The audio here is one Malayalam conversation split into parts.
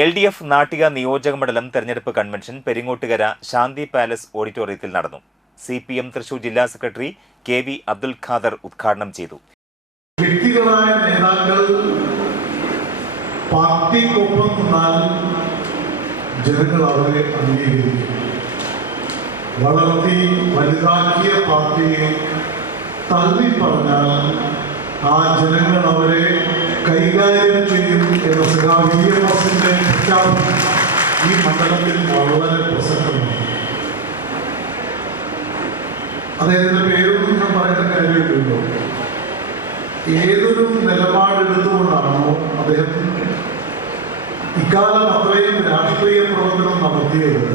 LDF നാട്ടിക നിയോജക മണ്ഡലം തെരഞ്ഞെടുപ്പ് കൺവെൻഷൻ പെരിങ്ങോട്ടുകര ശാന്തി പാലസ് ഓഡിറ്റോറിയത്തിൽ നടന്നു. CPM തൃശൂർ ജില്ലാ സെക്രട്ടറി KV അബ്ദുൽ ഖാദർ ഉദ്ഘാടനം ചെയ്തു. വ്യക്തികളായ നേതാക്കൾ പാർട്ടിക്കൊപ്പം നിന്നാൽ ജനങ്ങൾ അവരെ അംഗീകരിക്കും. വളർത്തി വലുതാക്കിയ പാർട്ടിയെ തള്ളിപ്പറഞ്ഞാൽ ആ ജനങ്ങൾ അവരെ കൈകാര്യം ചെയ്യും എന്ന VMSന്റെ പ്രഖ്യാപനം ഈ മണ്ഡലത്തിൽ വളരെ പ്രസക്തമാണ്. അദ്ദേഹത്തിന്റെ പേരൊന്നും ഞാൻ പറയുന്ന കാര്യമില്ലല്ലോ. ഏതൊരു നിലപാടെടുത്തുകൊണ്ടാണോ അദ്ദേഹം ഇക്കാലം അത്രയും രാഷ്ട്രീയ പ്രവർത്തനം നടത്തിയത്,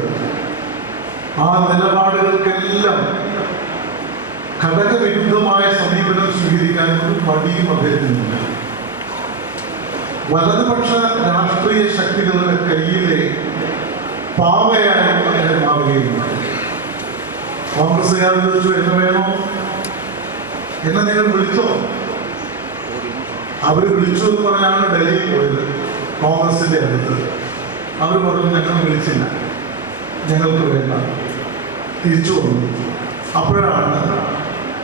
ആ നിലപാടുകൾക്കെല്ലാം ഘടകവിരുദ്ധമായ സമീപനം സ്വീകരിക്കാൻ ഒരു മടിയും അദ്ദേഹത്തിനില്ല. വലതുപക്ഷ രാഷ്ട്രീയ ശക്തികളുടെ കയ്യിലെ പാവയായി അദ്ദേഹം മാറുകയില്ല. കോൺഗ്രസ്സുകാർ ചോദിച്ചു, എന്നെ വേണോ, എന്നെ നിങ്ങൾ വിളിച്ചോ? അവർ വിളിച്ചു എന്ന് പറഞ്ഞാണ് ഡൽഹിയിൽ പോയത്, കോൺഗ്രസിന്റെ അടുത്ത്. അവർ പറഞ്ഞു ഞങ്ങൾ വിളിച്ചില്ല, ഞങ്ങൾക്ക് വേണ്ട, തിരിച്ചു വന്നു. അപ്പോഴാണ്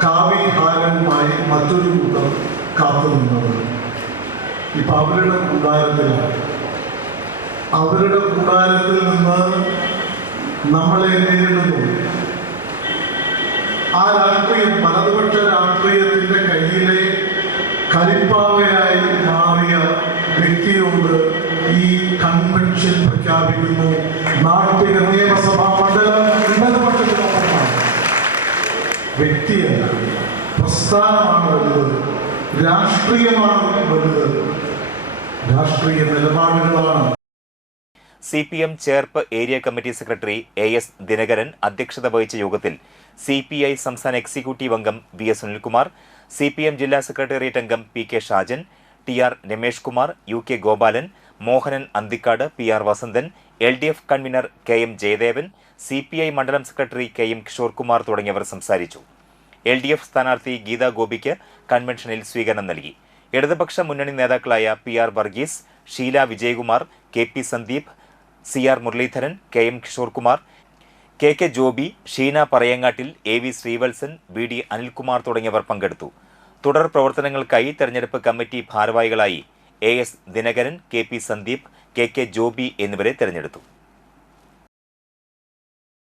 കാവി ഹാരവുമായി മറ്റൊരു കൂട്ടം കാത്തു നിന്നത്. ഇപ്പൊ അവരുടെ കൂടാരത്തിലാണ്. അവരുടെ കൂടാരത്തിൽ നിന്ന് നമ്മളെ നേരിടുന്നു. ആ രാഷ്ട്രീയം വലതുപക്ഷ രാഷ്ട്രീയത്തിന്റെ കയ്യിലെ കളിപ്പാവയായി മാറിയ വ്യക്തിയോട് ഈ കൺവെൻഷൻ പ്രഖ്യാപിക്കുന്നു. നാട്ടിക നിയമസഭാ മണ്ഡലം ഇടതുപക്ഷത്തിനൊപ്പമാണ്. വ്യക്തിയല്ല, പ്രസ്ഥാനമാണ് വലുത്, രാഷ്ട്രീയമാണ് വലുത്, രാഷ്ട്രീയ നിലപാടുകളാണ്. CPM Cherpu area committee secretary AS Dinakaran അധ്യക്ഷത വഹിച്ച യോഗത്തിൽ CPI സംസ്ഥാന എക്സിക്യൂട്ടീവ് അംഗം VS സുനിൽകുമാർ, CPM ജില്ലാ സെക്രട്ടേറിയറ്റ് അംഗം PK Shajan, TR Ramesh Kumar, UK Gopalan, Mohanan Anthikad, PR Vasanthan, LDF convener KM Jayadevan, CPI മണ്ഡലം സെക്രട്ടറി KM കിഷോർ കുമാർ തുടങ്ങിയവർ സംസാരിച്ചു. LDF സ്ഥാനാർത്ഥി ഗീതാ ഗോപിക്ക് കൺവെൻഷനിൽ സ്വീകരണം നൽകി. ഇടതുപക്ഷ മുന്നണി നേതാക്കളായ PR Varghese, Sheela Vijayakumar, KP Sandeep, CR Muraleedharan, KM Kishore Kumar, KK Joby, Sheena Parayangattil, AV Sreevalsan, BD Anilkumar തുടങ്ങിയവർ പങ്കെടുത്തു. തുടർ പ്രവർത്തനങ്ങൾക്കായി തെരഞ്ഞെടുപ്പ് കമ്മിറ്റി ഭാരവാഹികളായി AS Dinakaran, KP Sandeep, KK Joby എന്നിവരെ തെരഞ്ഞെടുത്തു.